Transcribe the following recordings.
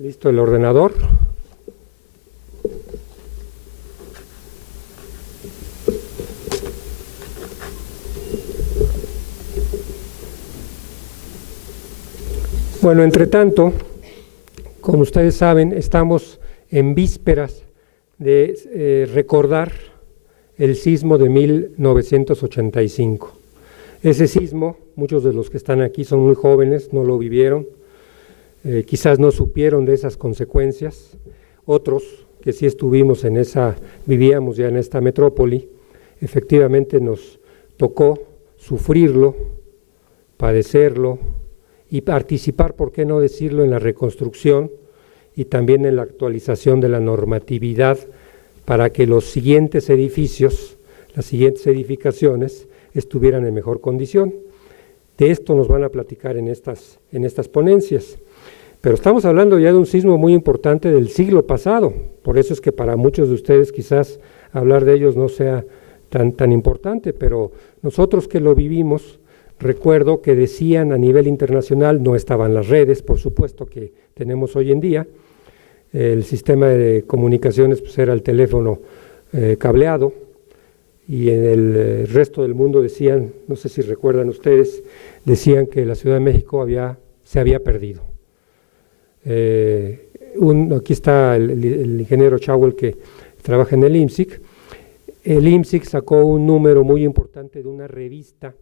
¿Listo el ordenador? Bueno, entre tanto, como ustedes saben, estamos en vísperas de recordar el sismo de 1985. Ese sismo, muchos de los que están aquí son muy jóvenes, no lo vivieron, quizás no supieron de esas consecuencias. Otros que sí estuvimos en vivíamos ya en esta metrópoli, efectivamente nos tocó sufrirlo, padecerlo y participar, por qué no decirlo, en la reconstrucción y también en la actualización de la normatividad para que los siguientes edificios, las siguientes edificaciones, estuvieran en mejor condición. De esto nos van a platicar en estas ponencias. Pero estamos hablando ya de un sismo muy importante del siglo pasado, por eso es que para muchos de ustedes quizás hablar de ellos no sea tan importante, pero nosotros que lo vivimos, recuerdo que decían a nivel internacional, no estaban las redes, por supuesto, que tenemos hoy en día, el sistema de comunicaciones pues era el teléfono cableado, y en el resto del mundo decían, no sé si recuerdan ustedes, decían que la Ciudad de México se había perdido. Aquí está el ingeniero Chawel, que trabaja en el IMSIC. El IMSIC sacó un número muy importante de una revista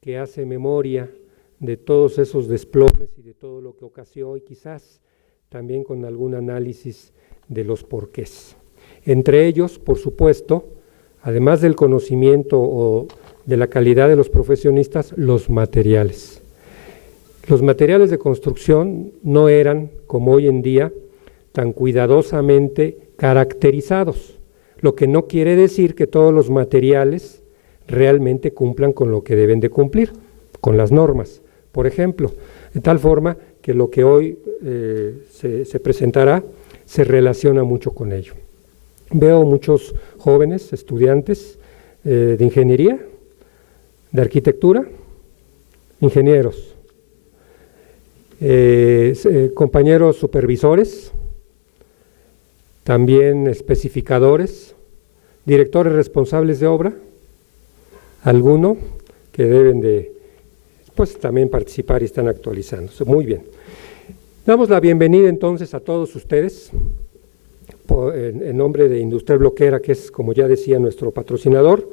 que hace memoria de todos esos desplomes y de todo lo que ocasionó, y quizás también con algún análisis de los porqués. Entre ellos, por supuesto, además del conocimiento o de la calidad de los profesionistas, los materiales. Los materiales de construcción no eran, como hoy en día, tan cuidadosamente caracterizados, lo que no quiere decir que todos los materiales realmente cumplan con lo que deben de cumplir, con las normas, por ejemplo, de tal forma que lo que hoy se presentará se relaciona mucho con ello. Veo muchos jóvenes, estudiantes de ingeniería, de arquitectura, ingenieros, compañeros supervisores, también especificadores, directores responsables de obra, alguno que deben de también participar y están actualizándose. Muy bien. Damos la bienvenida entonces a todos ustedes en nombre de Industrial Bloquera, que es, como ya decía, nuestro patrocinador,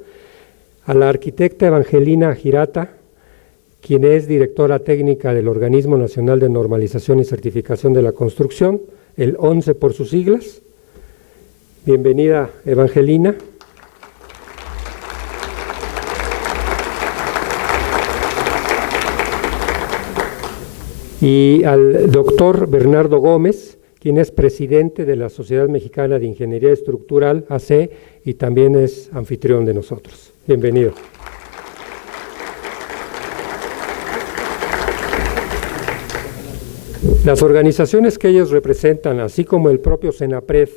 a la arquitecta Evangelina Girata, quien es directora técnica del Organismo Nacional de Normalización y Certificación de la Construcción, el 11 por sus siglas. Bienvenida, Evangelina. Y al doctor Bernardo Gómez, quien es presidente de la Sociedad Mexicana de Ingeniería Estructural, AC, y también es anfitrión de nosotros. Bienvenido. Las organizaciones que ellos representan, así como el propio CENAPRED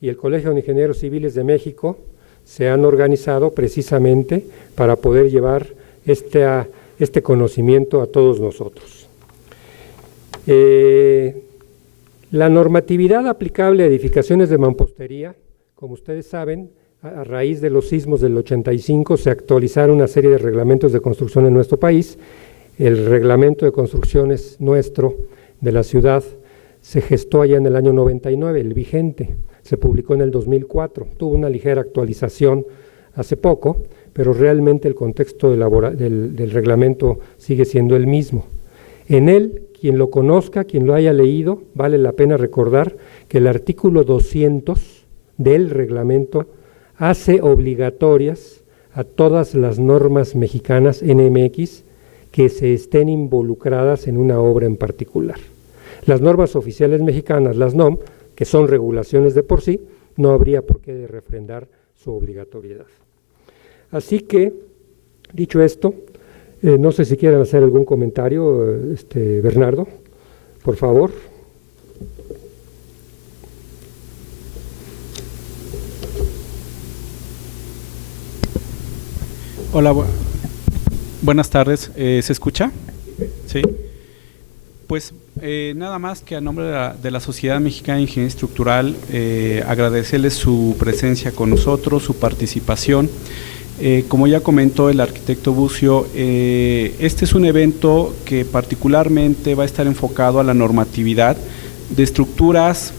y el Colegio de Ingenieros Civiles de México, se han organizado precisamente para poder llevar este conocimiento a todos nosotros. La normatividad aplicable a edificaciones de mampostería, como ustedes saben, a raíz de los sismos del 85 se actualizaron una serie de reglamentos de construcción en nuestro país. El reglamento de construcciones nuestro de la ciudad se gestó allá en el año 99, el vigente, se publicó en el 2004, tuvo una ligera actualización hace poco, pero realmente el contexto del reglamento sigue siendo el mismo. En él, quien lo conozca, quien lo haya leído, vale la pena recordar que el artículo 200 del reglamento hace obligatorias a todas las normas mexicanas NMX que se estén involucradas en una obra en particular. Las normas oficiales mexicanas, las NOM, que son regulaciones de por sí, no habría por qué refrendar su obligatoriedad. Así que, dicho esto, no sé si quieren hacer algún comentario, Bernardo, por favor. Hola, buenas tardes. ¿Se escucha? Sí. Pues nada más que a nombre de la Sociedad Mexicana de Ingeniería Estructural, agradecerles su presencia con nosotros, su participación. Como ya comentó el arquitecto Bucio, este es un evento que particularmente va a estar enfocado a la normatividad de estructuras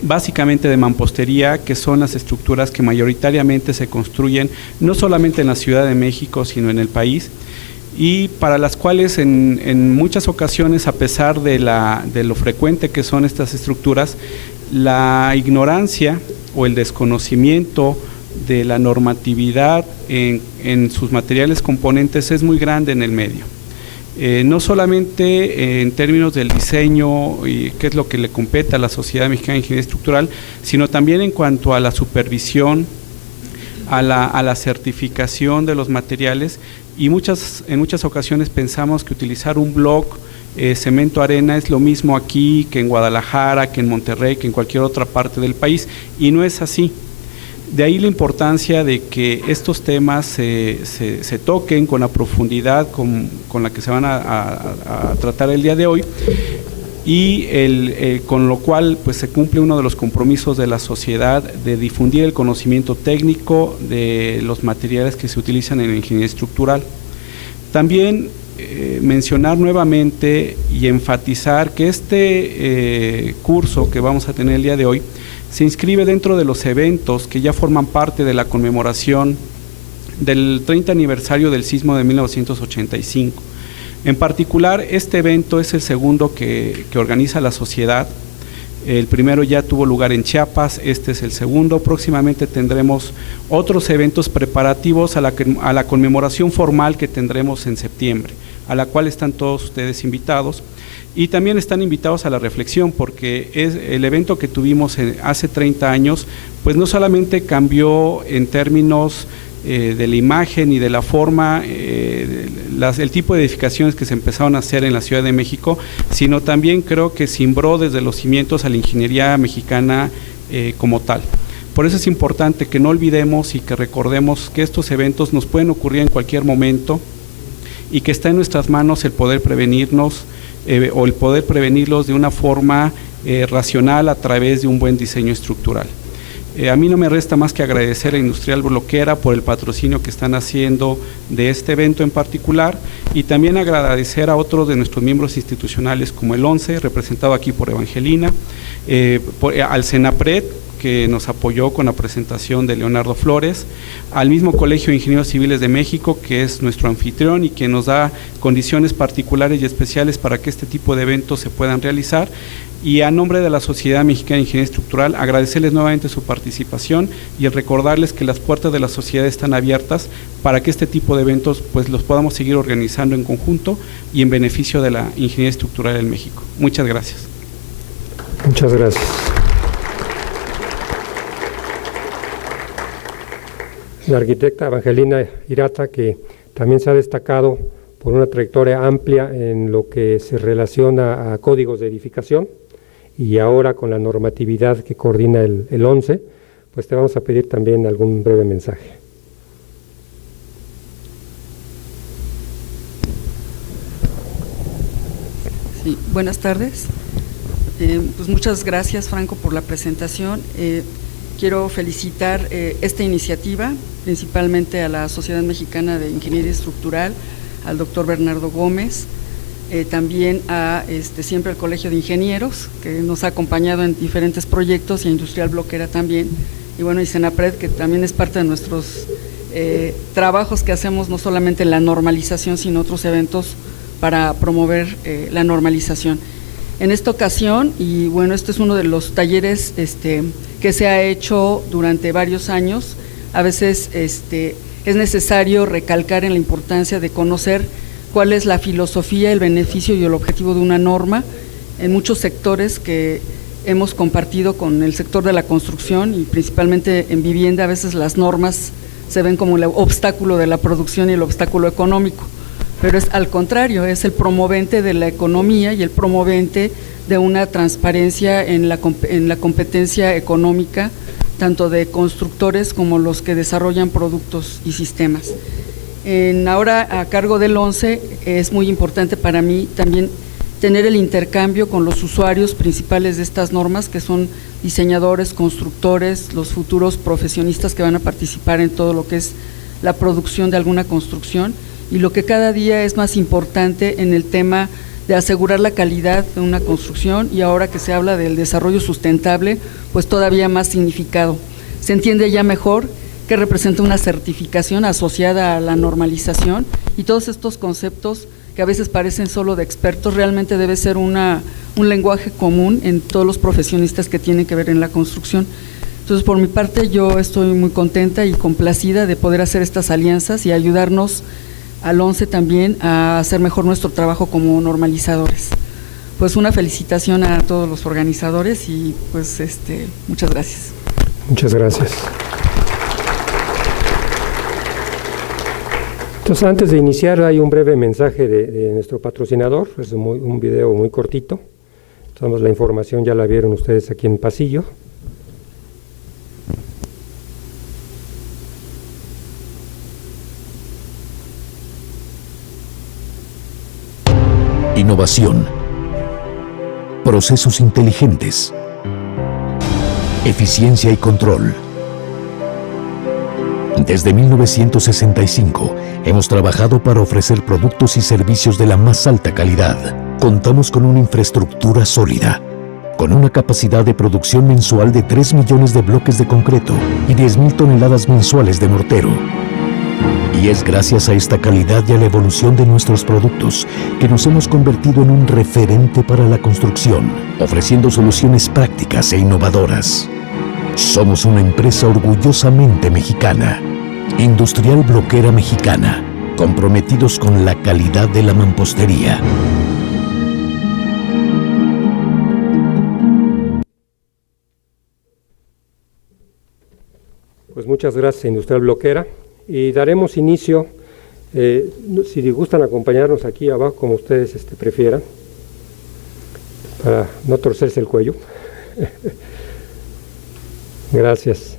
básicamente de mampostería, que son las estructuras que mayoritariamente se construyen no solamente en la Ciudad de México, sino en el país, y para las cuales en muchas ocasiones, a pesar de lo frecuente que son estas estructuras, la ignorancia o el desconocimiento de la normatividad en sus materiales componentes es muy grande en el medio. No solamente en términos del diseño y qué es lo que le compete a la Sociedad Mexicana de Ingeniería Estructural, sino también en cuanto a la supervisión, a la certificación de los materiales, y en muchas ocasiones pensamos que utilizar un block cemento arena es lo mismo aquí que en Guadalajara, que en Monterrey, que en cualquier otra parte del país, y no es así. De ahí la importancia de que estos temas se toquen con la profundidad con la que se van a tratar el día de hoy, y con lo cual pues se cumple uno de los compromisos de la sociedad de difundir el conocimiento técnico de los materiales que se utilizan en la ingeniería estructural. También mencionar nuevamente y enfatizar que este curso que vamos a tener el día de hoy se inscribe dentro de los eventos que ya forman parte de la conmemoración del 30 aniversario del sismo de 1985. En particular, este evento es el segundo que organiza la sociedad. El primero ya tuvo lugar en Chiapas, este es el segundo. Próximamente tendremos otros eventos preparativos a la conmemoración formal que tendremos en septiembre, a la cual están todos ustedes invitados. Y también están invitados a la reflexión, porque es el evento que tuvimos hace 30 años, pues no solamente cambió en términos de la imagen y de la forma, el tipo de edificaciones que se empezaron a hacer en la Ciudad de México, sino también creo que cimbró desde los cimientos a la ingeniería mexicana como tal. Por eso es importante que no olvidemos y que recordemos que estos eventos nos pueden ocurrir en cualquier momento, y que está en nuestras manos el poder prevenirnos o el poder prevenirlos de una forma racional a través de un buen diseño estructural. A mí no me resta más que agradecer a Industrial Bloquera por el patrocinio que están haciendo de este evento en particular, y también agradecer a otros de nuestros miembros institucionales como el 11, representado aquí por Evangelina, al CENAPRED, que nos apoyó con la presentación de Leonardo Flores, al mismo Colegio de Ingenieros Civiles de México, que es nuestro anfitrión y que nos da condiciones particulares y especiales para que este tipo de eventos se puedan realizar, y a nombre de la Sociedad Mexicana de Ingeniería Estructural agradecerles nuevamente su participación y el recordarles que las puertas de la sociedad están abiertas para que este tipo de eventos pues los podamos seguir organizando en conjunto y en beneficio de la ingeniería estructural en México. Muchas gracias. Muchas gracias. La arquitecta Evangelina Hirata, que también se ha destacado por una trayectoria amplia en lo que se relaciona a códigos de edificación, y ahora con la normatividad que coordina el 11, pues te vamos a pedir también algún breve mensaje. Sí, buenas tardes. Pues muchas gracias, Franco, por la presentación. Quiero felicitar esta iniciativa, principalmente a la Sociedad Mexicana de Ingeniería Estructural, al doctor Bernardo Gómez, también a siempre al Colegio de Ingenieros, que nos ha acompañado en diferentes proyectos, y a Industrial Bloquera también, y bueno, y CENAPRED, que también es parte de nuestros trabajos que hacemos, no solamente en la normalización, sino otros eventos para promover la normalización. En esta ocasión, y bueno, este es uno de los talleres que se ha hecho durante varios años, a veces es necesario recalcar en la importancia de conocer cuál es la filosofía, el beneficio y el objetivo de una norma en muchos sectores que hemos compartido con el sector de la construcción, y principalmente en vivienda. A veces las normas se ven como el obstáculo de la producción y el obstáculo económico, pero es al contrario, es el promovente de la economía y el promovente de una transparencia en la competencia económica, tanto de constructores como los que desarrollan productos y sistemas. Ahora, a cargo del 11, es muy importante para mí también tener el intercambio con los usuarios principales de estas normas, que son diseñadores, constructores, los futuros profesionistas que van a participar en todo lo que es la producción de alguna construcción, y lo que cada día es más importante en el tema de asegurar la calidad de una construcción, y ahora que se habla del desarrollo sustentable, pues todavía más significado. Se entiende ya mejor que representa una certificación asociada a la normalización, y todos estos conceptos que a veces parecen solo de expertos, realmente debe ser un lenguaje común en todos los profesionistas que tienen que ver en la construcción. Entonces, por mi parte, yo estoy muy contenta y complacida de poder hacer estas alianzas y ayudarnos al ONCE también a hacer mejor nuestro trabajo como normalizadores. Pues una felicitación a todos los organizadores y pues muchas gracias. Muchas gracias. Entonces, antes de iniciar, hay un breve mensaje de nuestro patrocinador, es un video muy cortito. Entonces, la información ya la vieron ustedes aquí en el pasillo. Innovación, procesos inteligentes, eficiencia y control. Desde 1965 hemos trabajado para ofrecer productos y servicios de la más alta calidad. Contamos con una infraestructura sólida, con una capacidad de producción mensual de 3 millones de bloques de concreto y 10,000 toneladas mensuales de mortero. Y es gracias a esta calidad y a la evolución de nuestros productos que nos hemos convertido en un referente para la construcción, ofreciendo soluciones prácticas e innovadoras. Somos una empresa orgullosamente mexicana, Industrial Bloquera Mexicana, comprometidos con la calidad de la mampostería. Pues muchas gracias, Industrial Bloquera. Y daremos inicio, si gustan acompañarnos aquí abajo, como ustedes prefieran, para no torcerse el cuello. Gracias.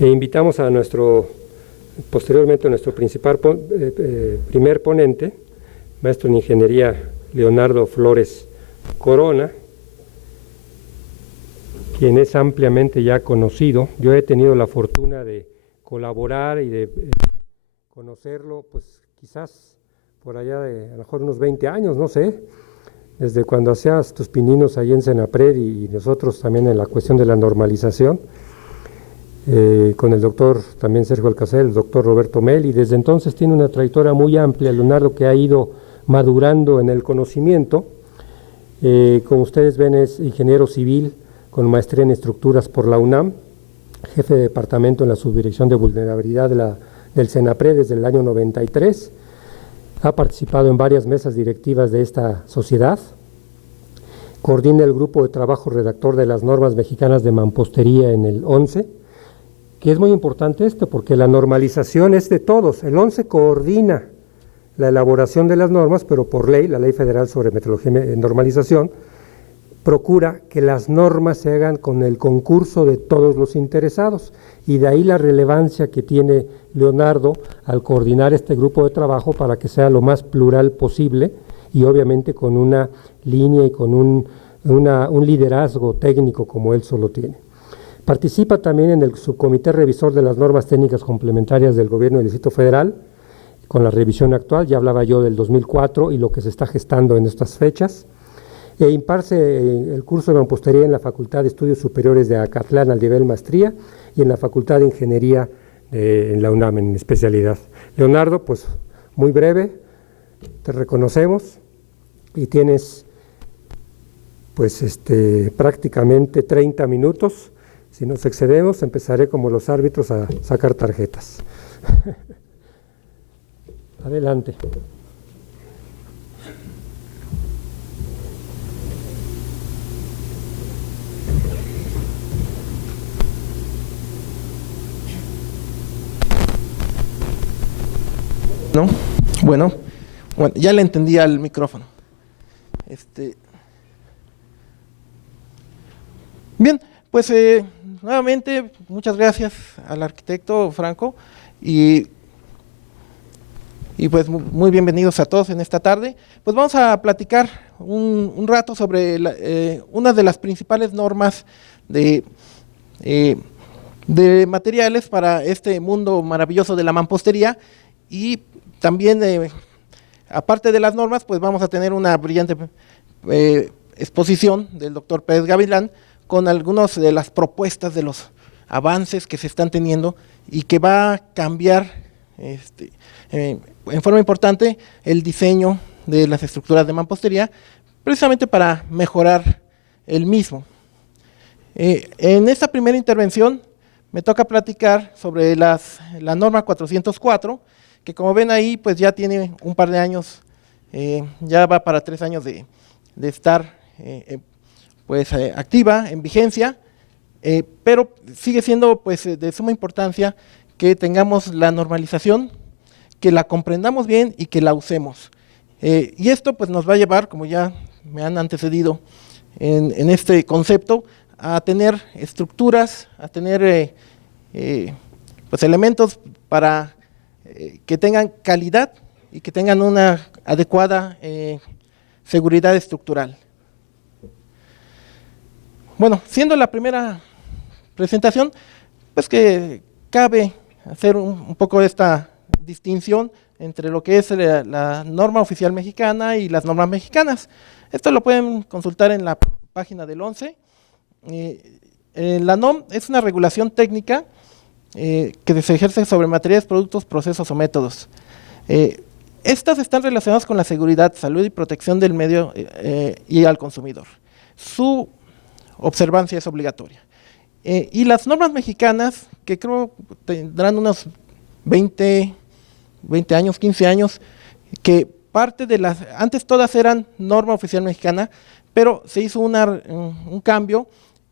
E invitamos a posteriormente a nuestro primer ponente, maestro en Ingeniería Leonardo Flores Corona, quien es ampliamente ya conocido. Yo he tenido la fortuna de colaborar y de conocerlo, pues quizás por allá de a lo mejor unos 20 años, no sé, desde cuando hacías tus pininos ahí en Senapred y nosotros también en la cuestión de la normalización, con el doctor también Sergio Alcácer, el doctor Roberto Mel, y desde entonces tiene una trayectoria muy amplia, Leonardo, que ha ido madurando en el conocimiento. Como ustedes ven, es ingeniero civil con maestría en estructuras por la UNAM, jefe de departamento en la subdirección de vulnerabilidad del Senapred desde el año 93, ha participado en varias mesas directivas de esta sociedad, coordina el grupo de trabajo redactor de las normas mexicanas de mampostería en el ONCE, que es muy importante porque la normalización es de todos. El ONCE coordina la elaboración de las normas, pero por ley, la Ley Federal sobre Metrología y Normalización, procura que las normas se hagan con el concurso de todos los interesados, y de ahí la relevancia que tiene Leonardo al coordinar este grupo de trabajo para que sea lo más plural posible y obviamente con una línea y con un liderazgo técnico como él solo tiene. Participa también en el subcomité revisor de las normas técnicas complementarias del Gobierno del Distrito Federal, con la revisión actual. Ya hablaba yo del 2004 y lo que se está gestando en estas fechas. Imparte el curso de mampostería en la Facultad de Estudios Superiores de Acatlán al nivel maestría y en la Facultad de Ingeniería en la UNAM en especialidad. Leonardo, pues muy breve, te reconocemos y tienes pues prácticamente 30 minutos. Si nos excedemos, empezaré como los árbitros a sacar tarjetas. Adelante. ¿No? Bueno, ya le entendí al micrófono. Bien, pues nuevamente muchas gracias al arquitecto Franco y Y pues muy bienvenidos a todos en esta tarde. Pues vamos a platicar un rato sobre una de las principales normas de materiales para este mundo maravilloso de la mampostería, y también aparte de las normas, pues vamos a tener una brillante exposición del doctor Pérez Gavilán con algunas de las propuestas de los avances que se están teniendo y que va a cambiar en forma importante el diseño de las estructuras de mampostería, precisamente para mejorar el mismo. En esta primera intervención me toca platicar sobre la norma 404, que como ven ahí, pues ya tiene un par de años, ya va para 3 años de estar activa, en vigencia, pero sigue siendo pues de suma importancia que tengamos la normalización, que la comprendamos bien y que la usemos. Y esto pues nos va a llevar, como ya me han antecedido en este concepto, a tener estructuras, a tener pues elementos para que tengan calidad y que tengan una adecuada seguridad estructural. Bueno, siendo la primera presentación, pues que cabe hacer un poco esta distinción entre lo que es la norma oficial mexicana y las normas mexicanas. Esto lo pueden consultar en la página del 11. La NOM es una regulación técnica que se ejerce sobre materiales, productos, procesos o métodos. Estas están relacionadas con la seguridad, salud y protección del medio y al consumidor. Su observancia es obligatoria. Y las normas mexicanas, que creo tendrán unos 20 años, 15 años, que parte de las, antes todas eran norma oficial mexicana, pero se hizo un cambio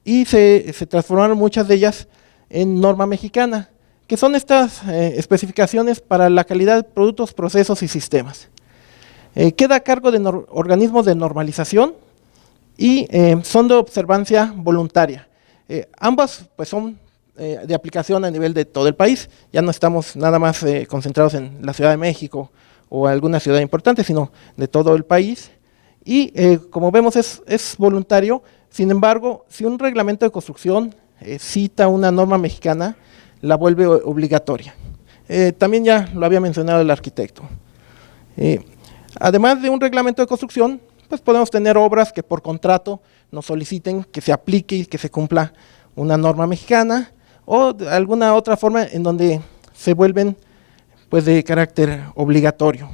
y se transformaron muchas de ellas en norma mexicana, que son estas especificaciones para la calidad de productos, procesos y sistemas. Queda a cargo de organismos de normalización y son de observancia voluntaria. Ambas pues son de aplicación a nivel de todo el país, ya no estamos nada más concentrados en la Ciudad de México o alguna ciudad importante, sino de todo el país. Y como vemos es voluntario. Sin embargo, si un reglamento de construcción cita una norma mexicana, la vuelve obligatoria. También ya lo había mencionado el arquitecto. Además de un reglamento de construcción, pues podemos tener obras que por contrato nos soliciten que se aplique y que se cumpla una norma mexicana, o de alguna otra forma en donde se vuelven pues de carácter obligatorio.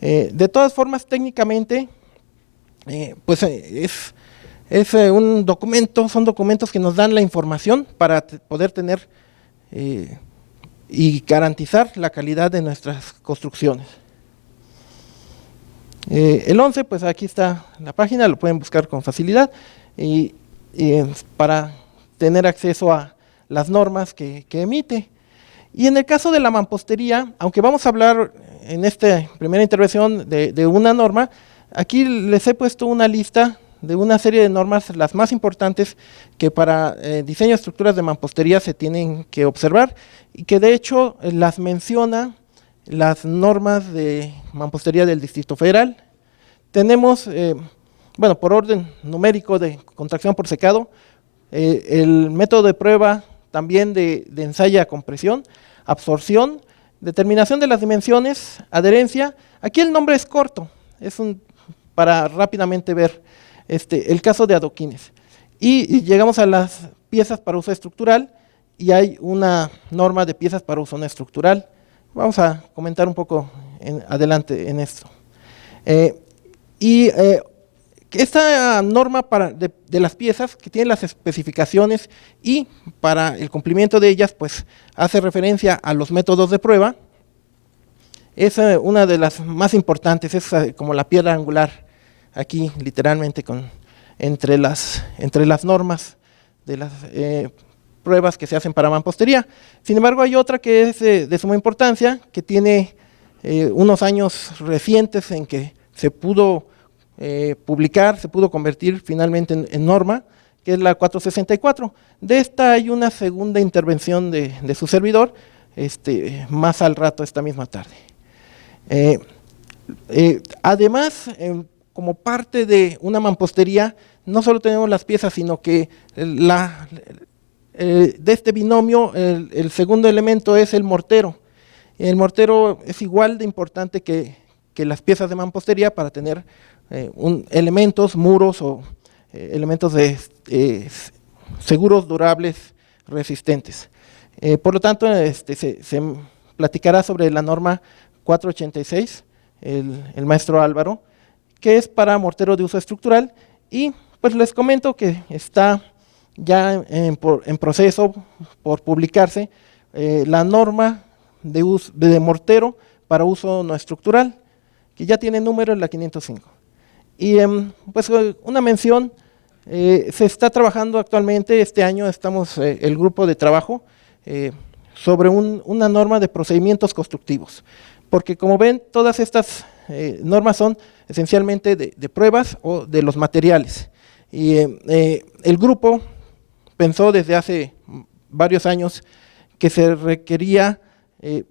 De todas formas, técnicamente, pues es un documento, son documentos que nos dan la información para poder tener y garantizar la calidad de nuestras construcciones. El 11, pues aquí está la página, lo pueden buscar con facilidad y para tener acceso a las normas que emite. Y en el caso de la mampostería, aunque vamos a hablar en esta primera intervención de una norma, aquí les he puesto una lista de una serie de normas, las más importantes que para diseño de estructuras de mampostería se tienen que observar y que de hecho las menciona las normas de mampostería del Distrito Federal. Tenemos, bueno, por orden numérico de contracción por secado, el método de prueba también de ensayo a compresión, absorción, determinación de las dimensiones, adherencia. Aquí el nombre es corto, es para rápidamente ver el caso de adoquines. Y llegamos a las piezas para uso estructural y hay una norma de piezas para uso no estructural. Vamos a comentar un poco adelante en esto. Esta norma de las piezas, que tiene las especificaciones y para el cumplimiento de ellas, pues hace referencia a los métodos de prueba. Es una de las más importantes, es como la piedra angular aquí, literalmente, entre las normas de las pruebas que se hacen para mampostería. Sin embargo, hay otra que es de suma importancia, que tiene unos años recientes en que se pudo publicar, se pudo convertir finalmente en norma, que es la 464. De esta hay una segunda intervención de su servidor, más al rato esta misma tarde. Además, como parte de una mampostería, no solo tenemos las piezas, sino que de este binomio, el segundo elemento es el mortero. El mortero es igual de importante que las piezas de mampostería para tener elementos, muros o elementos seguros, durables, resistentes. Por lo tanto, se platicará sobre la norma 486, el maestro Álvaro, que es para mortero de uso estructural, y pues les comento que está ya en proceso por publicarse la norma de mortero para uso no estructural, que ya tiene número en la 505. Y pues una mención, se está trabajando actualmente, este año estamos el grupo de trabajo sobre una norma de procedimientos constructivos, porque como ven, todas estas normas son esencialmente de pruebas o de los materiales. Y el grupo pensó desde hace varios años que se requería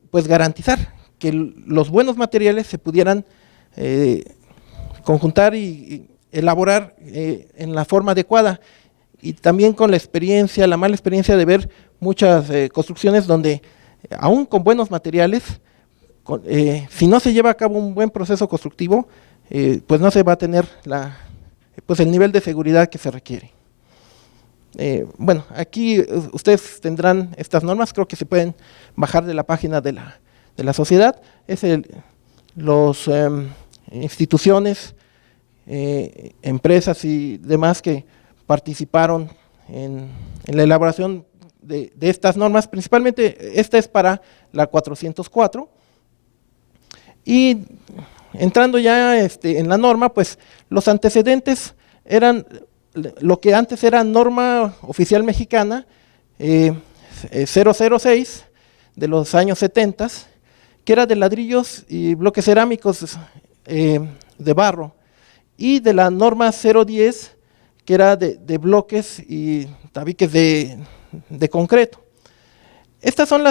pues garantizar que los buenos materiales se pudieran conjuntar y elaborar en la forma adecuada, y también con la mala experiencia de ver muchas construcciones donde aún con buenos materiales, si no se lleva a cabo un buen proceso constructivo, pues no se va a tener el nivel de seguridad que se requiere. Bueno, aquí ustedes tendrán estas normas, creo que se pueden bajar de la página de la sociedad. Es los instituciones, empresas y demás que participaron en la elaboración de estas normas. Principalmente esta es para la 404. Y entrando ya en la norma, pues los antecedentes eran lo que antes era norma oficial mexicana 006 de los años 70, que era de ladrillos y bloques cerámicos de barro, y de la norma 010, que era de bloques y tabiques de concreto. Estas son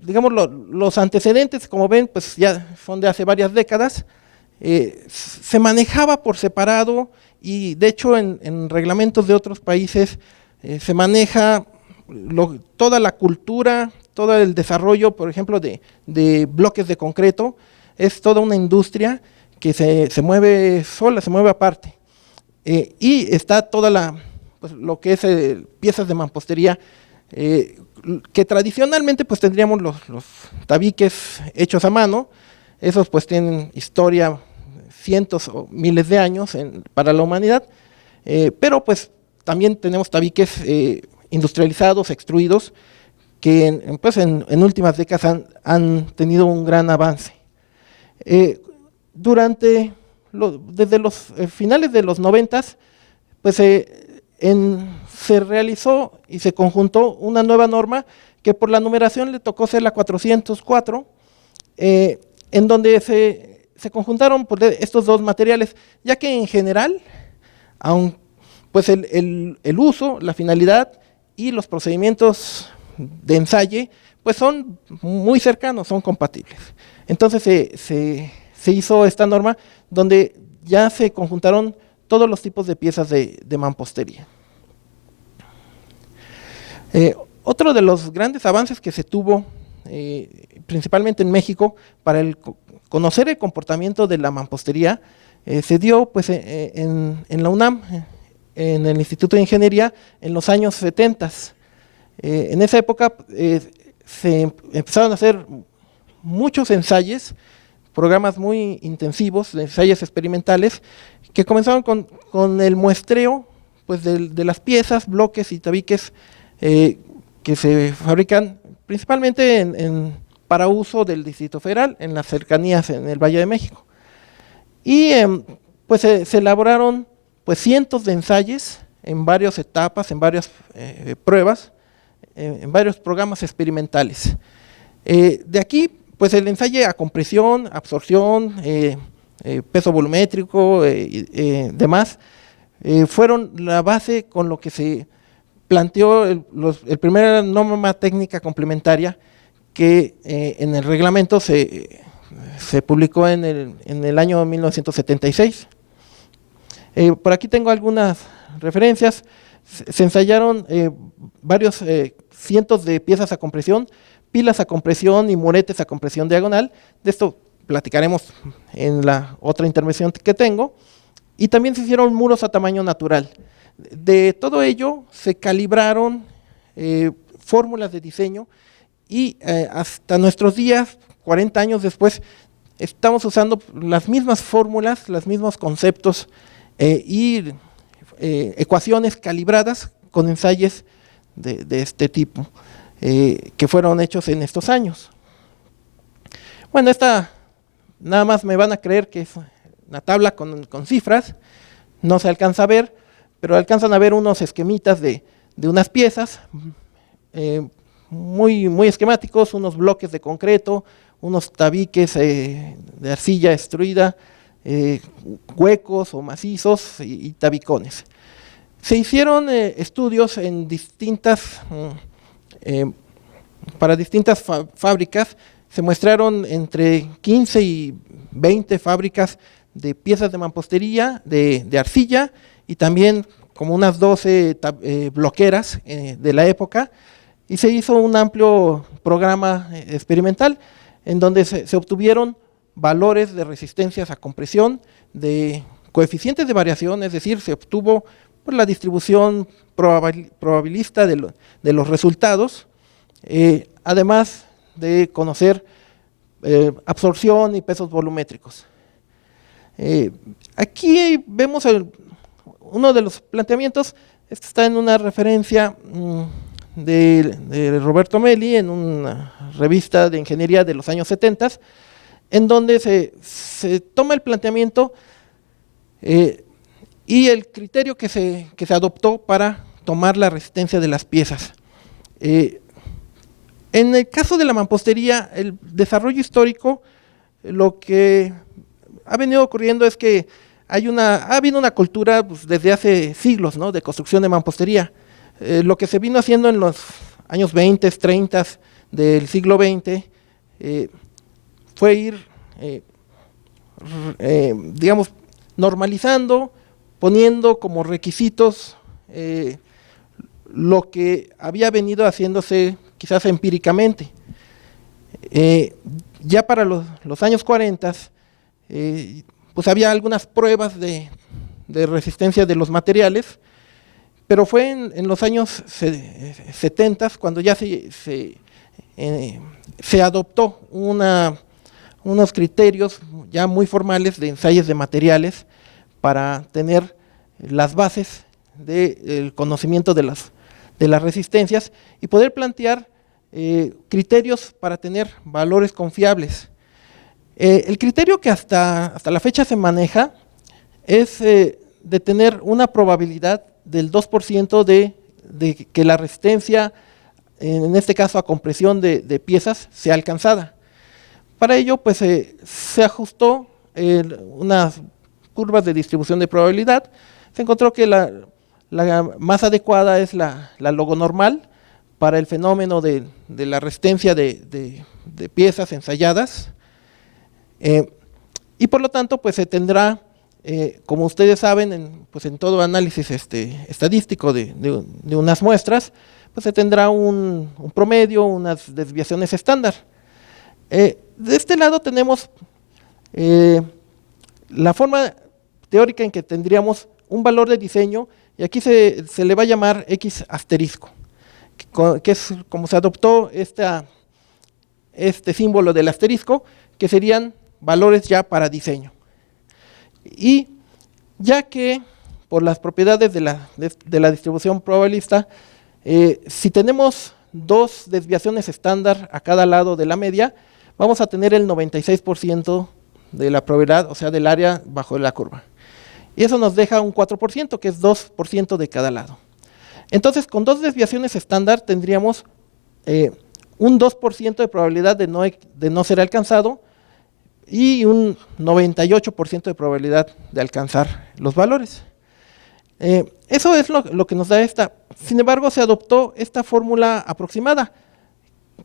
digamos, los antecedentes, como ven, pues ya son de hace varias décadas. Se manejaba por separado, y de hecho en reglamentos de otros países se maneja toda la cultura, todo el desarrollo, por ejemplo, de bloques de concreto. Es toda una industria que se mueve sola, se mueve aparte. Y está toda pues, lo que es piezas de mampostería, que tradicionalmente pues tendríamos los tabiques hechos a mano. Esos pues tienen historia, cientos o miles de años para la humanidad, pero pues también tenemos tabiques industrializados, extruidos, que en últimas décadas han tenido un gran avance. Desde los finales de los 90, pues se realizó y se conjuntó una nueva norma que por la numeración le tocó ser la 404, en donde se conjuntaron estos dos materiales, ya que en general, pues el uso, la finalidad y los procedimientos de ensayo pues son muy cercanos, son compatibles. Entonces se hizo esta norma donde ya se conjuntaron todos los tipos de piezas de mampostería. Otro de los grandes avances que se tuvo, principalmente en México, para conocer el comportamiento de la mampostería, se dio pues, en la UNAM, en el Instituto de Ingeniería, en los años 70. En esa época se empezaron a hacer muchos ensayos, programas muy intensivos de ensayos experimentales, que comenzaron con el muestreo pues, de las piezas, bloques y tabiques que se fabrican principalmente para uso del Distrito Federal, en las cercanías en el Valle de México. Y pues se elaboraron pues, cientos de ensayos en varias etapas, en varias pruebas, en varios programas experimentales. De aquí, pues el ensayo a compresión, absorción, peso volumétrico y demás, fueron la base con lo que se planteó el primer norma técnica complementaria, que en el reglamento se publicó en el año 1976. Por aquí tengo algunas referencias. Se ensayaron varios cientos de piezas a compresión, pilas a compresión y muretes a compresión diagonal. De esto platicaremos en la otra intervención que tengo. Y también se hicieron muros a tamaño natural. De todo ello se calibraron fórmulas de diseño y hasta nuestros días, 40 años después, estamos usando las mismas fórmulas, los mismos conceptos y ecuaciones calibradas con ensayos de este tipo que fueron hechos en estos años. Bueno, esta nada más me van a creer que es una tabla con cifras, no se alcanza a ver, pero alcanzan a ver unos esquemitas de unas piezas muy esquemáticos, unos bloques de concreto, unos tabiques de arcilla extruida, huecos o macizos y tabicones. Se hicieron estudios en para distintas fábricas, se muestraron entre 15 y 20 fábricas de piezas de mampostería, de arcilla, y también como unas 12 bloqueras de la época, y se hizo un amplio programa experimental en donde se obtuvieron valores de resistencias a compresión, de coeficientes de variación, es decir, se obtuvo por la distribución probabilista de los resultados, además de conocer absorción y pesos volumétricos. Aquí vemos uno de los planteamientos. Este está en una referencia de Roberto Meli en una revista de ingeniería de los años 70, en donde se toma el planteamiento y el criterio que se adoptó para tomar la resistencia de las piezas. En el caso de la mampostería, el desarrollo histórico, lo que ha venido ocurriendo es que ha habido una cultura pues, desde hace siglos, ¿no?, de construcción de mampostería. Lo que se vino haciendo en los años 20, 30 del siglo XX fue ir, digamos, normalizando, poniendo como requisitos lo que había venido haciéndose quizás empíricamente. Ya para los años 40, pues había algunas pruebas de resistencia de los materiales, pero fue en los años 70 cuando ya se adoptó unos criterios ya muy formales de ensayos de materiales para tener las bases del conocimiento de las resistencias y poder plantear criterios para tener valores confiables. El criterio que hasta la fecha se maneja es de tener una probabilidad del 2% de que la resistencia, en este caso a compresión de piezas, sea alcanzada. Para ello, pues se ajustó unas curvas de distribución de probabilidad. Se encontró que la más adecuada es la logonormal para el fenómeno de la resistencia de piezas ensayadas. Y por lo tanto, pues se tendrá, como ustedes saben, en todo análisis estadístico de unas muestras, pues se tendrá un promedio, unas desviaciones estándar. De este lado tenemos la forma teórica en que tendríamos un valor de diseño, y aquí se le va a llamar X asterisco, que es como se adoptó este símbolo del asterisco, que serían valores ya para diseño. Y ya que por las propiedades de la distribución probabilista, si tenemos dos desviaciones estándar a cada lado de la media, vamos a tener el 96% de la probabilidad, o sea, del área bajo la curva. Y eso nos deja un 4%, que es 2% de cada lado. Entonces, con dos desviaciones estándar tendríamos un 2% de probabilidad de no ser alcanzado y un 98% de probabilidad de alcanzar los valores. Eso es lo que nos da esta. Sin embargo, se adoptó esta fórmula aproximada,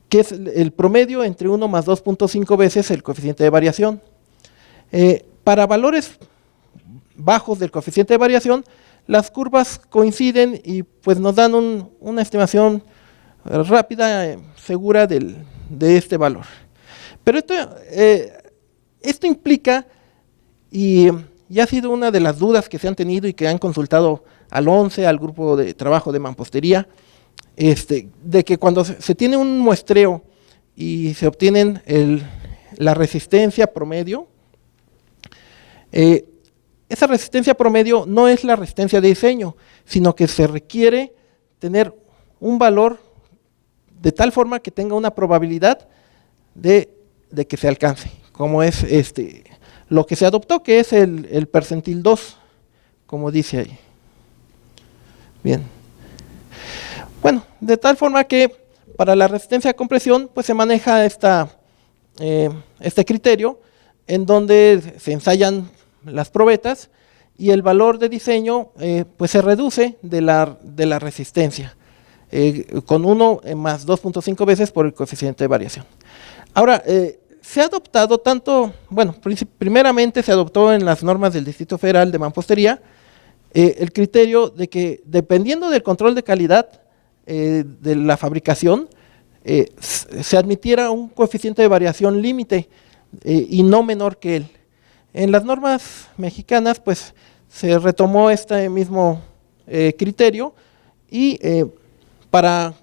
que es el promedio entre 1 más 2.5 veces el coeficiente de variación. Para valores bajos del coeficiente de variación, las curvas coinciden y pues nos dan una estimación rápida, segura de este valor. Pero esto implica, y ha sido una de las dudas que se han tenido y que han consultado al ONCE, al grupo de trabajo de mampostería, de que cuando se tiene un muestreo y se obtienen la resistencia promedio, esa resistencia promedio no es la resistencia de diseño, sino que se requiere tener un valor de tal forma que tenga una probabilidad de que se alcance, como es lo que se adoptó, que es el percentil 2, como dice ahí. Bien. Bueno, de tal forma que para la resistencia a compresión, pues se maneja este criterio en donde se ensayan las probetas y el valor de diseño pues se reduce de la resistencia con 1 más 2.5 veces por el coeficiente de variación. Ahora, se ha adoptado tanto, bueno, primeramente se adoptó en las normas del Distrito Federal de Mampostería el criterio de que dependiendo del control de calidad de la fabricación, se admitiera un coeficiente de variación límite y no menor que él. En las normas mexicanas, pues, se retomó este mismo criterio y para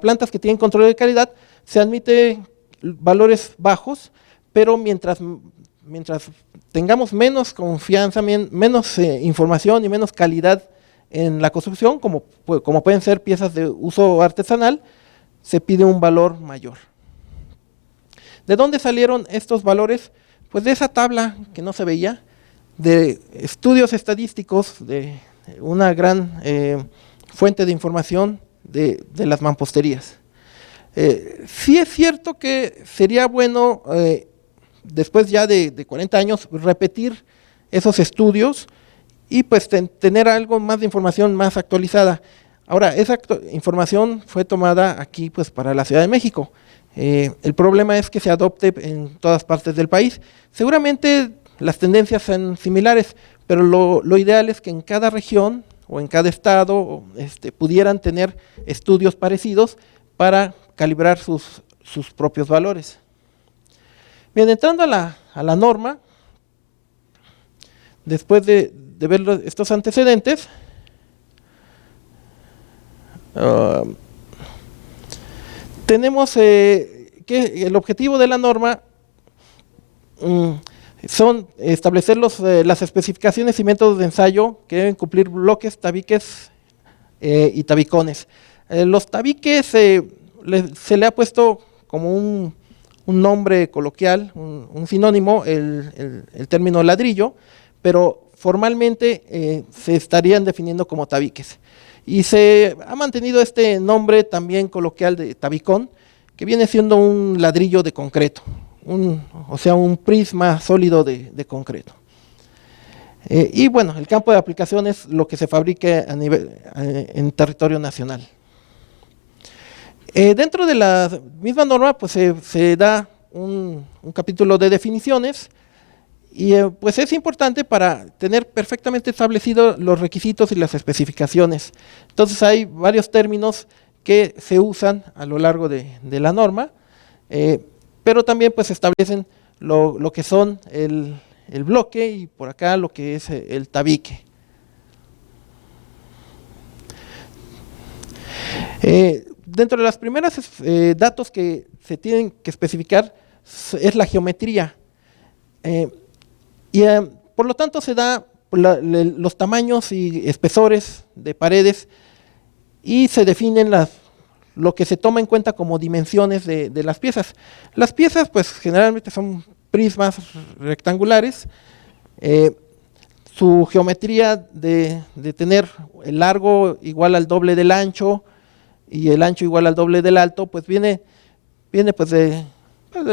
plantas que tienen control de calidad se admite valores bajos, pero mientras tengamos menos confianza, menos información y menos calidad en la construcción, como pueden ser piezas de uso artesanal, se pide un valor mayor. ¿De dónde salieron estos valores? Pues de esa tabla que no se veía, de estudios estadísticos, de una gran fuente de información de las mamposterías. Sí es cierto que sería bueno, después ya de 40 años, repetir esos estudios y pues tener algo más de información más actualizada. Ahora, esa información fue tomada aquí pues para la Ciudad de México. El problema es que se adopte en todas partes del país. Seguramente las tendencias son similares, pero lo ideal es que en cada región o en cada estado pudieran tener estudios parecidos para calibrar sus propios valores. Bien, entrando a la norma, después de ver estos antecedentes, tenemos que el objetivo de la norma son establecer las especificaciones y métodos de ensayo que deben cumplir bloques, tabiques y tabicones. Los tabiques se le ha puesto como un nombre coloquial, un sinónimo, el término ladrillo, pero formalmente se estarían definiendo como tabiques. Y se ha mantenido este nombre también coloquial de tabicón, que viene siendo un ladrillo de concreto, o sea, un prisma sólido de concreto. Y bueno, el campo de aplicación es lo que se fabrique en territorio nacional. Dentro de la misma norma, pues se da un capítulo de definiciones y pues es importante para tener perfectamente establecidos los requisitos y las especificaciones. Entonces hay varios términos que se usan a lo largo de la norma, pero también pues establecen lo que son el bloque y por acá lo que es el tabique. Dentro de las primeras datos que se tienen que especificar es la geometría. Y por lo tanto se da los tamaños y espesores de paredes y se definen lo que se toma en cuenta como dimensiones de las piezas. Las piezas pues generalmente son prismas rectangulares, su geometría de tener el largo igual al doble del ancho y el ancho igual al doble del alto, pues viene pues de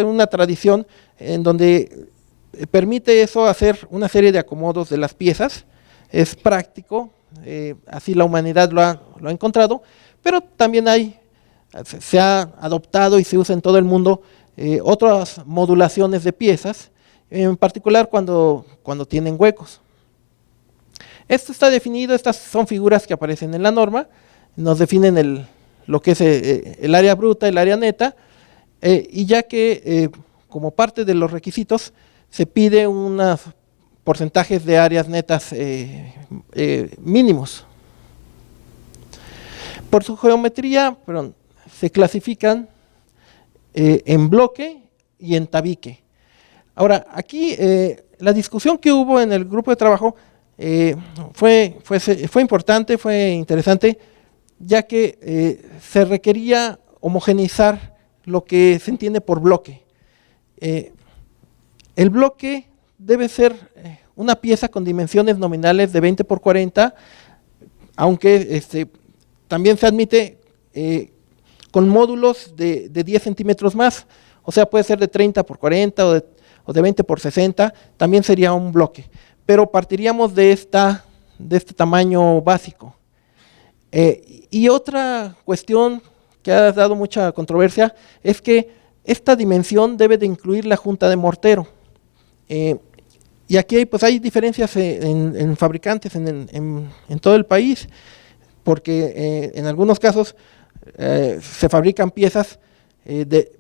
una tradición en donde permite eso hacer una serie de acomodos de las piezas. Es práctico, así la humanidad lo ha encontrado, pero también hay se ha adoptado y se usa en todo el mundo otras modulaciones de piezas, en particular cuando tienen huecos. Esto está definido, estas son figuras que aparecen en la norma, nos definen lo que es el área bruta, el área neta, y ya que como parte de los requisitos se pide unos porcentajes de áreas netas mínimos. Por su geometría, se clasifican en bloque y en tabique. Ahora, aquí la discusión que hubo en el grupo de trabajo fue importante, fue interesante, ya que se requería homogeneizar lo que se entiende por bloque. El bloque debe ser una pieza con dimensiones nominales de 20 por 40, aunque también se admite con módulos de 10 centímetros más, o sea, puede ser de 30 por 40 o de 20 por 60, también sería un bloque, pero partiríamos de este tamaño básico. Y otra cuestión que ha dado mucha controversia es que esta dimensión debe de incluir la junta de mortero. Y aquí pues hay diferencias en fabricantes en todo el país, porque en algunos casos se fabrican piezas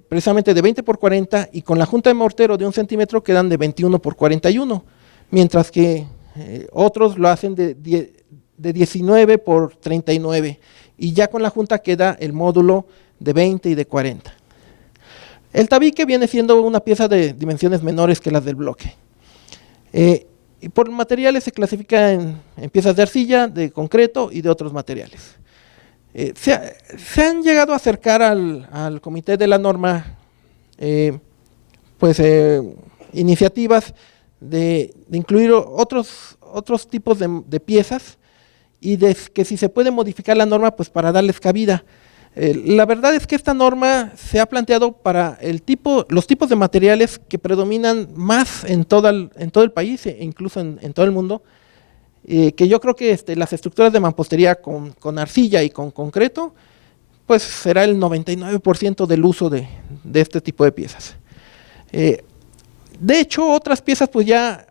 precisamente de 20 por 40 y con la junta de mortero de 1 centímetro quedan de 21 por 41, mientras que otros lo hacen de 19 por 39 y ya con la junta queda el módulo de 20 y de 40. El tabique viene siendo una pieza de dimensiones menores que las del bloque. Y por materiales se clasifica en piezas de arcilla, de concreto y de otros materiales. Se han llegado a acercar al comité de la norma iniciativas de incluir otros tipos de piezas y de que si se puede modificar la norma pues para darles cabida. La verdad es que esta norma se ha planteado para los tipos de materiales que predominan más en todo el país e incluso en todo el mundo, que yo creo que las estructuras de mampostería con arcilla y con concreto pues será el 99% del uso de este tipo de piezas. De hecho, otras piezas pues ya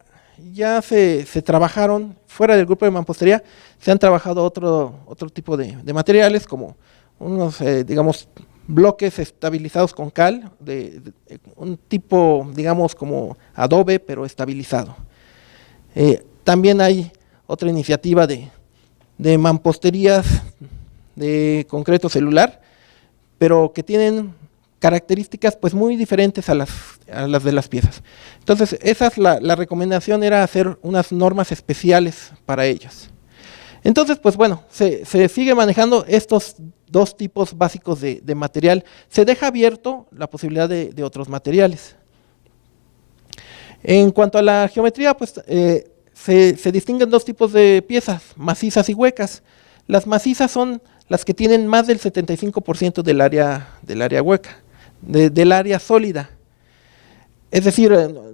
se trabajaron fuera del grupo de mampostería, se han trabajado otro tipo de materiales como unos, digamos, bloques estabilizados con cal, de un tipo, digamos, como adobe, pero estabilizado. También hay otra iniciativa de mamposterías de concreto celular, pero que tienen características pues muy diferentes a las de las piezas. Entonces, la recomendación era hacer unas normas especiales para ellas. Entonces, pues bueno, se sigue manejando estos dos tipos básicos de material. Se deja abierto la posibilidad de otros materiales. En cuanto a la geometría, pues se distinguen dos tipos de piezas, macizas y huecas. Las macizas son las que tienen más del 75% del área hueca, del área sólida. Es decir,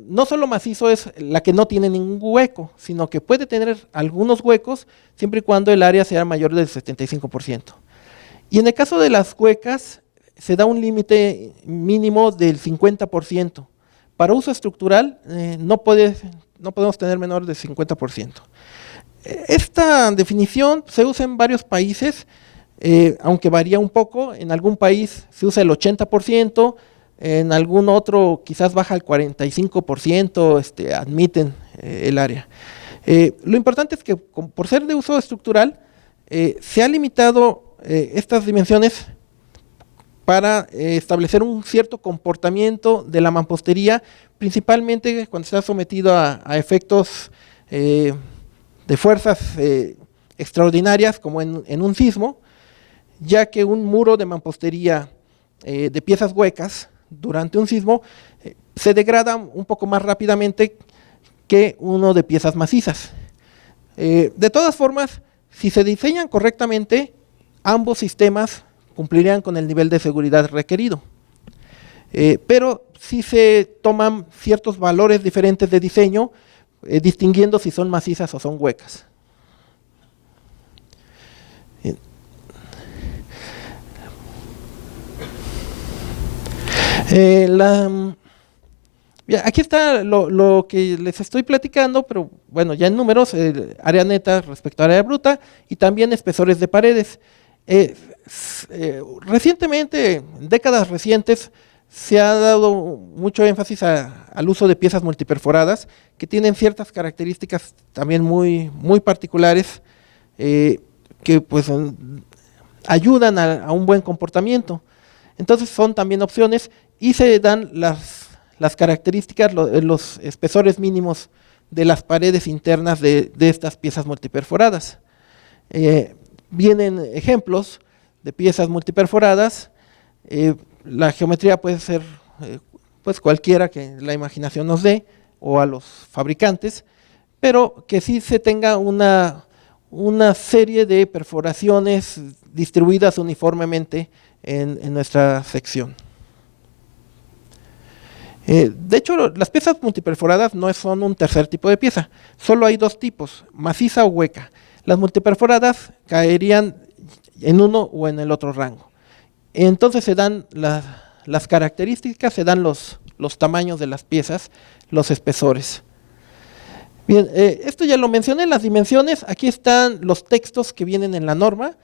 no solo macizo es la que no tiene ningún hueco, sino que puede tener algunos huecos siempre y cuando el área sea mayor del 75%. Y en el caso de las huecas, se da un límite mínimo del 50%. Para uso estructural, no podemos tener menor del 50%. Esta definición se usa en varios países, aunque varía un poco. En algún país se usa el 80%, en algún otro quizás baja al 45%, admiten el área. Lo importante es que por ser de uso estructural, se ha limitado estas dimensiones para establecer un cierto comportamiento de la mampostería, principalmente cuando está sometido a efectos de fuerzas extraordinarias como en un sismo, ya que un muro de mampostería de piezas huecas durante un sismo se degrada un poco más rápidamente que uno de piezas macizas. De todas formas, si se diseñan correctamente, ambos sistemas cumplirían con el nivel de seguridad requerido. Pero si se toman ciertos valores diferentes de diseño, distinguiendo si son macizas o son huecas. Aquí está lo que les estoy platicando, pero bueno, ya en números, área neta respecto a área bruta y también espesores de paredes. Recientemente, en décadas recientes, se ha dado mucho énfasis al uso de piezas multiperforadas que tienen ciertas características también muy particulares que pues ayudan a un buen comportamiento. Entonces son también opciones y se dan las características, los espesores mínimos de las paredes internas de estas piezas multiperforadas. Vienen ejemplos de piezas multiperforadas. La geometría puede ser pues cualquiera que la imaginación nos dé o a los fabricantes, pero que sí se tenga una serie de perforaciones distribuidas uniformemente en nuestra sección. De hecho, las piezas multiperforadas no son un tercer tipo de pieza, solo hay dos tipos, maciza o hueca. Las multiperforadas caerían en uno o en el otro rango. Entonces se dan las características, se dan los tamaños de las piezas, los espesores. Bien, esto ya lo mencioné, las dimensiones, aquí están los textos que vienen en la norma,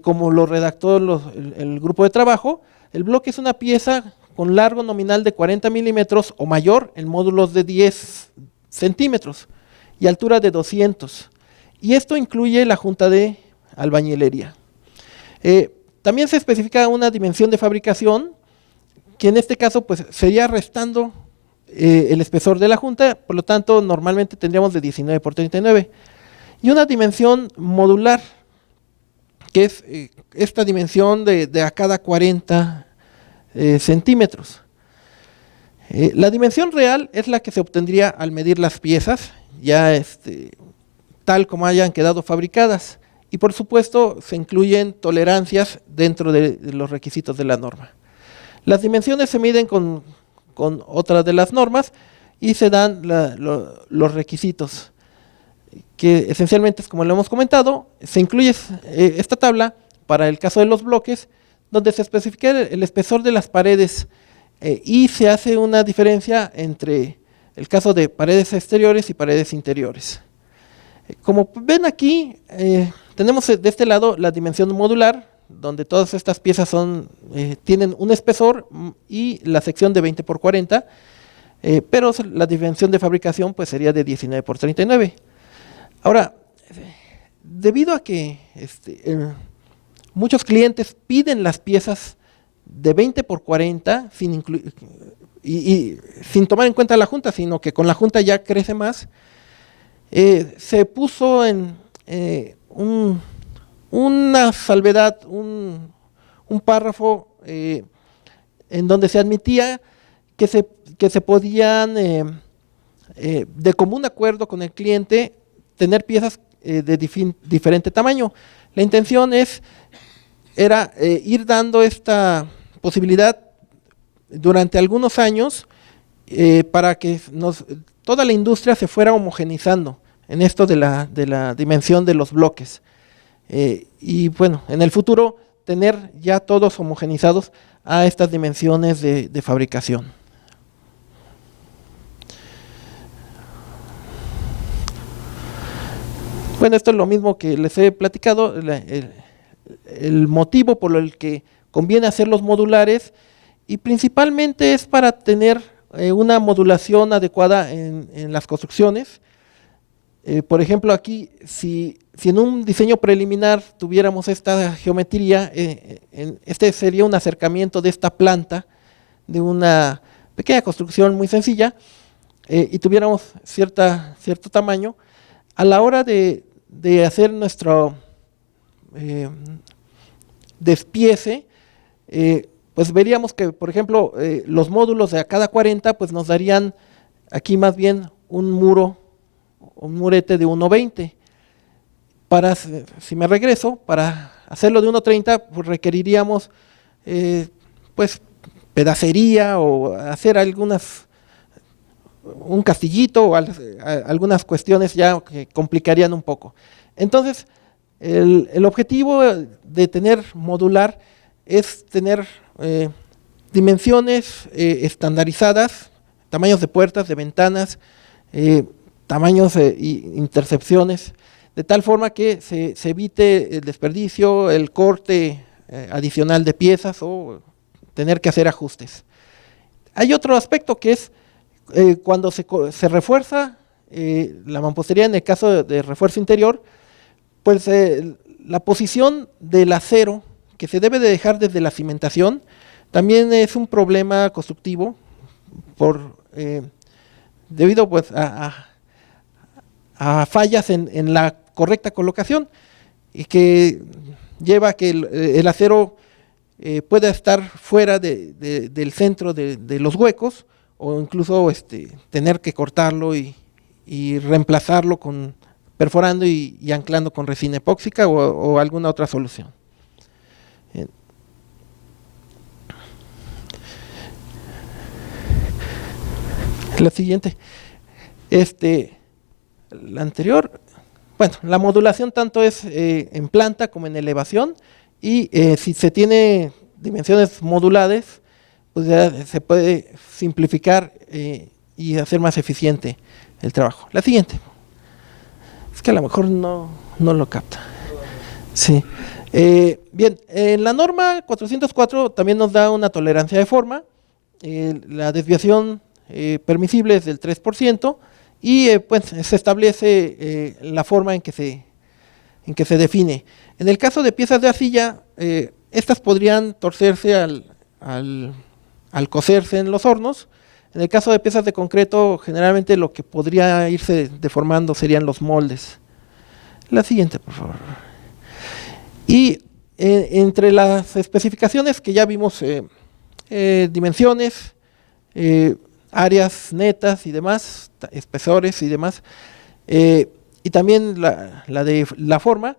como lo redactó el grupo de trabajo. El bloque es una pieza con largo nominal de 40 milímetros o mayor en módulos de 10 centímetros y altura de 200. Y esto incluye la junta de albañilería. También se especifica una dimensión de fabricación, que en este caso pues, sería restando el espesor de la junta, por lo tanto normalmente tendríamos de 19 por 39. Y una dimensión modular, que es esta dimensión de a cada 40 centímetros. La dimensión real es la que se obtendría al medir las piezas, ya tal como hayan quedado fabricadas. Y por supuesto se incluyen tolerancias dentro de los requisitos de la norma. Las dimensiones se miden con otra de las normas y se dan los requisitos, que esencialmente es como lo hemos comentado. Se incluye esta tabla para el caso de los bloques, donde se especifica el espesor de las paredes y se hace una diferencia entre el caso de paredes exteriores y paredes interiores. Como ven aquí, tenemos de este lado la dimensión modular, donde todas estas piezas tienen un espesor y la sección de 20 por 40, pero la dimensión de fabricación pues, sería de 19 por 39. Ahora, debido a que muchos clientes piden las piezas de 20 por 40 y sin tomar en cuenta la junta, sino que con la junta ya crece más, se puso en una salvedad, un párrafo en donde se admitía que se podían, de común acuerdo con el cliente, tener piezas de diferente tamaño. La intención era ir dando esta posibilidad durante algunos años para que toda la industria se fuera homogenizando en esto de la dimensión de los bloques. Y bueno, en el futuro tener ya todos homogenizados a estas dimensiones de fabricación. Bueno, esto es lo mismo que les he platicado, el motivo por el que conviene hacerlos modulares, y principalmente es para tener una modulación adecuada en las construcciones. Por ejemplo, aquí, si en un diseño preliminar tuviéramos esta geometría, este sería un acercamiento de esta planta, de una pequeña construcción muy sencilla, y tuviéramos cierto tamaño. A la hora de hacer nuestro despiece, pues veríamos que, por ejemplo, los módulos de a cada 40 pues nos darían aquí más bien un murete de 1.20. Si me regreso, para hacerlo de 1.30 pues requeriríamos pues pedacería o hacer un castillito o algunas cuestiones ya que complicarían un poco. Entonces, el objetivo de tener modular es tener dimensiones estandarizadas, tamaños de puertas, de ventanas, tamaños e intercepciones, de tal forma que se evite el desperdicio, el corte adicional de piezas o tener que hacer ajustes. Hay otro aspecto que es cuando se refuerza la mampostería, en el caso de refuerzo interior, pues la posición del acero que se debe de dejar desde la cimentación también es un problema constructivo debido pues, a fallas en la correcta colocación y que lleva a que el acero pueda estar fuera del centro de los huecos o incluso tener que cortarlo y reemplazarlo perforando y anclando con resina epóxica o alguna otra solución. La siguiente. La anterior, bueno, la modulación tanto es en planta como en elevación y si se tiene dimensiones modulares, pues ya se puede simplificar y hacer más eficiente el trabajo. La siguiente. Es que a lo mejor no lo capta. Sí. Bien, en la norma 404 también nos da una tolerancia de forma. La desviación permisible es del 3% y pues se establece la forma en que se define. En el caso de piezas de arcilla, estas podrían torcerse al cocerse en los hornos. En el caso de piezas de concreto, generalmente lo que podría irse deformando serían los moldes. La siguiente, por favor. Y entre las especificaciones que ya vimos, dimensiones, áreas netas y demás, espesores y demás, y también la de la forma,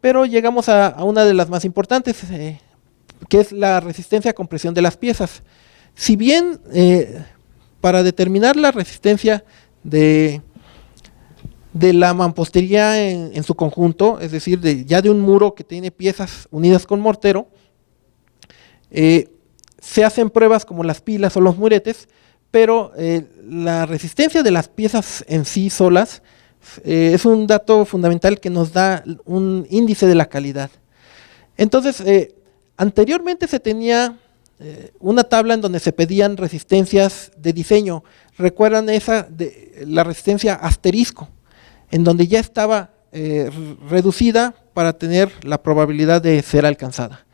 pero llegamos a una de las más importantes, que es la resistencia a compresión de las piezas. Si bien para determinar la resistencia de la mampostería en su conjunto, es decir, ya de un muro que tiene piezas unidas con mortero, se hacen pruebas como las pilas o los muretes, pero la resistencia de las piezas en sí solas es un dato fundamental que nos da un índice de la calidad. Entonces, anteriormente se tenía una tabla en donde se pedían resistencias de diseño. ¿Recuerdan esa de la resistencia asterisco? En donde ya estaba reducida para tener la probabilidad de ser alcanzada.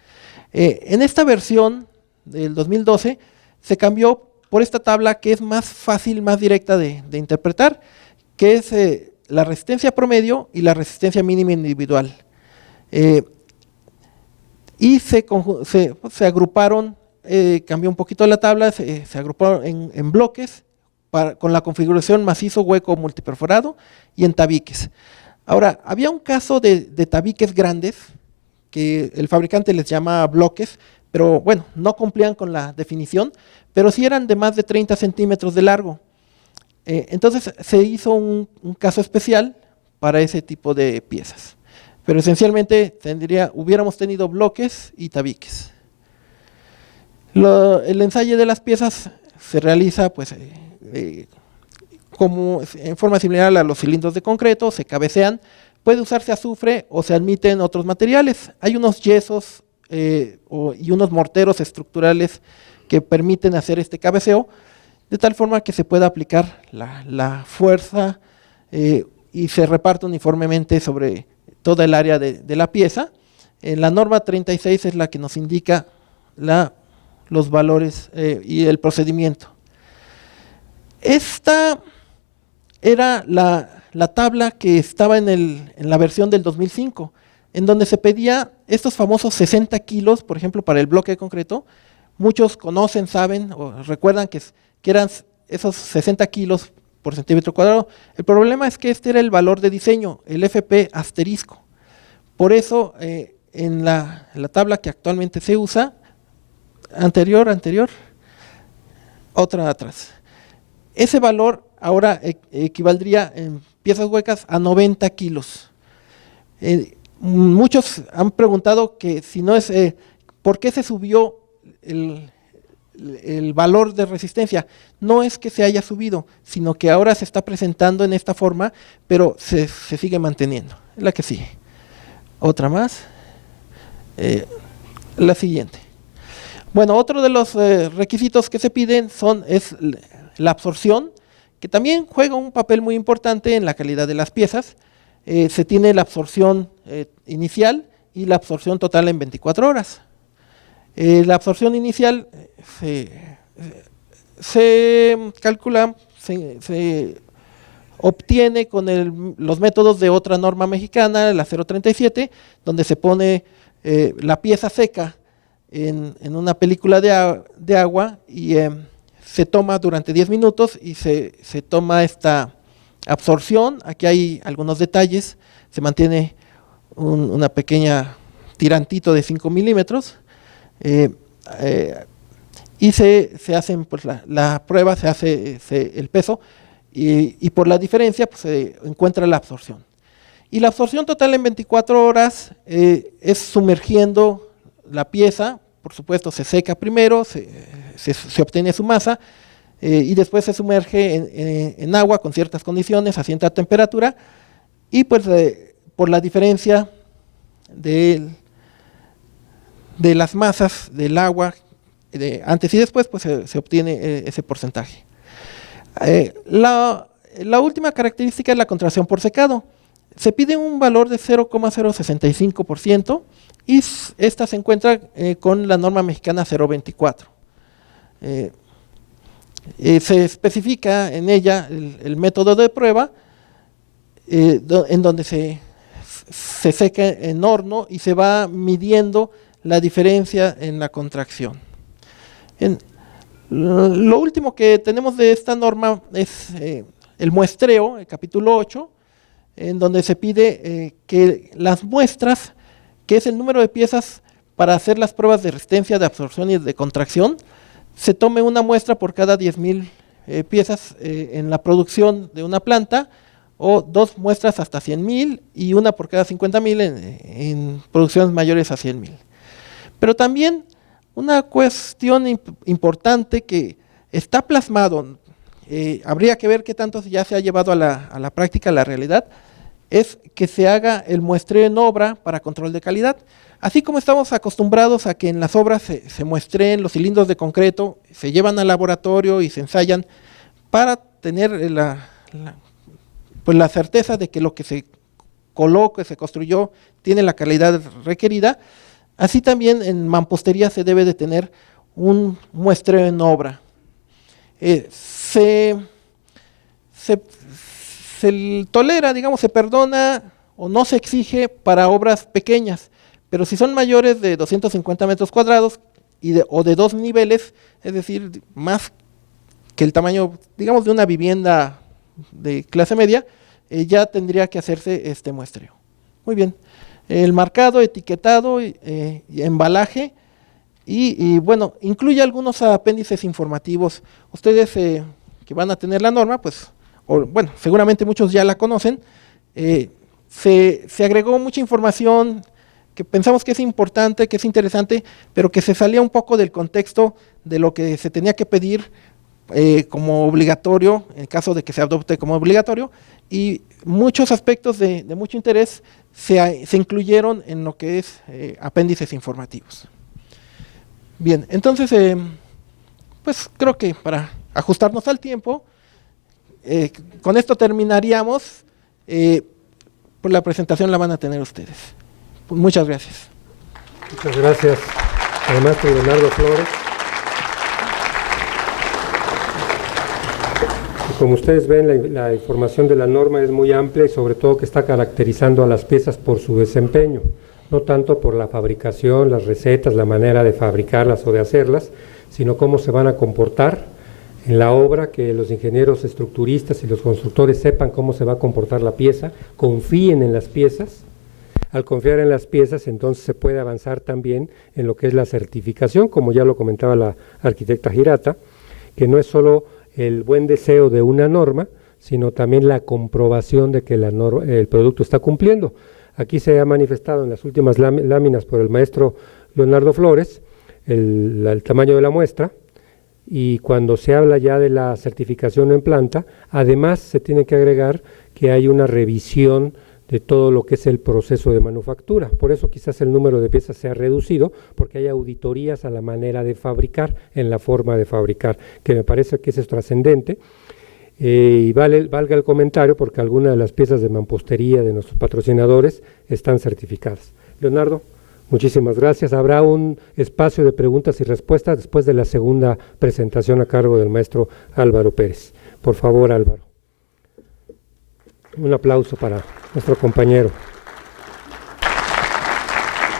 En esta versión del 2012 se cambió por esta tabla que es más fácil, más directa de interpretar, que es la resistencia promedio y la resistencia mínima individual. Y se agruparon, cambió un poquito la tabla, se agruparon en bloques con la configuración macizo, hueco, multiperforado y en tabiques. Ahora, había un caso de tabiques grandes que el fabricante les llama bloques, pero bueno, no cumplían con la definición, pero sí eran de más de 30 centímetros de largo. Entonces se hizo un caso especial para ese tipo de piezas. Pero esencialmente hubiéramos tenido bloques y tabiques. El ensayo de las piezas se realiza pues, como en forma similar a los cilindros de concreto, se cabecean, puede usarse azufre o se admiten otros materiales. Hay unos yesos y unos morteros estructurales que permiten hacer este cabeceo, de tal forma que se pueda aplicar la fuerza y se reparte uniformemente sobre toda el área de la pieza. En la norma 36 es la que nos indica los valores y el procedimiento. Esta era la tabla que estaba en la versión del 2005, en donde se pedía estos famosos 60 kilos, por ejemplo, para el bloque de concreto. Muchos conocen, saben o recuerdan que eran esos 60 kilos por centímetro cuadrado. El problema es que este era el valor de diseño, el FP asterisco. Por eso, en la tabla que actualmente se usa, anterior, otra atrás. Ese valor ahora equivaldría en piezas huecas a 90 kilos. Muchos han preguntado que si no es, ¿por qué se subió el valor de resistencia. No es que se haya subido, sino que ahora se está presentando en esta forma, pero se sigue manteniendo. La que sigue. Otra más. La siguiente. Bueno, otro de los requisitos que se piden es la absorción, que también juega un papel muy importante en la calidad de las piezas. Se tiene la absorción inicial y la absorción total en 24 horas. La absorción inicial se calcula, se obtiene con los métodos de otra norma mexicana, la 037, donde se pone la pieza seca en una película de agua y se toma durante 10 minutos y se toma esta absorción. Aquí hay algunos detalles, se mantiene una pequeña tirantito de 5 milímetros y se hacen pues, la prueba, se hace el peso y por la diferencia pues, se encuentra la absorción. Y la absorción total en 24 horas es sumergiendo la pieza, por supuesto se seca primero, se obtiene su masa y después se sumerge en agua con ciertas condiciones a cierta temperatura y pues por la diferencia de las masas del agua antes y después pues se obtiene ese porcentaje. La última característica es la contracción por secado. Se pide un valor de 0,065% y esta se encuentra con la norma mexicana 024. Se especifica en ella el método de prueba en donde se seca en horno y se va midiendo la diferencia en la contracción. Lo último que tenemos de esta norma es el muestreo, el capítulo 8, en donde se pide que las muestras, que es el número de piezas para hacer las pruebas de resistencia, de absorción y de contracción, se tome una muestra por cada 10,000 piezas en la producción de una planta, o 2 muestras hasta 100,000 y una por cada 50,000 en producciones mayores a 100,000. Pero también una cuestión importante que está plasmado, habría que ver qué tanto ya se ha llevado a la práctica, a la realidad, es que se haga el muestreo en obra para control de calidad. Así como estamos acostumbrados a que en las obras se muestreen los cilindros de concreto, se llevan al laboratorio y se ensayan para tener pues la certeza de que lo que se colocó, se construyó, tiene la calidad requerida. Así también en mampostería se debe de tener un muestreo en obra. Se tolera, digamos, se perdona o no se exige para obras pequeñas, pero si son mayores de 250 metros cuadrados o de 2 niveles, es decir, más que el tamaño, digamos, de una vivienda de clase media, ya tendría que hacerse este muestreo. Muy bien. El marcado, etiquetado, embalaje y bueno, incluye algunos apéndices informativos. Ustedes que van a tener la norma, pues, bueno, seguramente muchos ya la conocen. Se agregó mucha información que pensamos que es importante, que es interesante, pero que se salía un poco del contexto de lo que se tenía que pedir como obligatorio, en caso de que se adopte como obligatorio, y muchos aspectos de mucho interés se incluyeron en lo que es apéndices informativos. Bien, entonces, pues creo que para ajustarnos al tiempo, con esto terminaríamos, pues la presentación la van a tener ustedes. Pues muchas gracias. Muchas gracias, al maestro Leonardo Flores. Como ustedes ven, la información de la norma es muy amplia y sobre todo que está caracterizando a las piezas por su desempeño, no tanto por la fabricación, las recetas, la manera de fabricarlas o de hacerlas, sino cómo se van a comportar en la obra, que los ingenieros estructuristas y los constructores sepan cómo se va a comportar la pieza, confíen en las piezas. Al confiar en las piezas, entonces se puede avanzar también en lo que es la certificación, como ya lo comentaba la arquitecta Hirata, que no es solo el buen deseo de una norma, sino también la comprobación de que el producto está cumpliendo. Aquí se ha manifestado en las últimas láminas por el maestro Leonardo Flores el tamaño de la muestra, y cuando se habla ya de la certificación en planta, además se tiene que agregar que hay una revisión de todo lo que es el proceso de manufactura. Por eso quizás el número de piezas se ha reducido, porque hay auditorías a la manera de fabricar, en la forma de fabricar, que me parece que eso es trascendente. Y valga el comentario, porque algunas de las piezas de mampostería de nuestros patrocinadores están certificadas. Leonardo, muchísimas gracias. Habrá un espacio de preguntas y respuestas después de la segunda presentación a cargo del maestro Álvaro Pérez. Por favor, Álvaro. Un aplauso para nuestro compañero.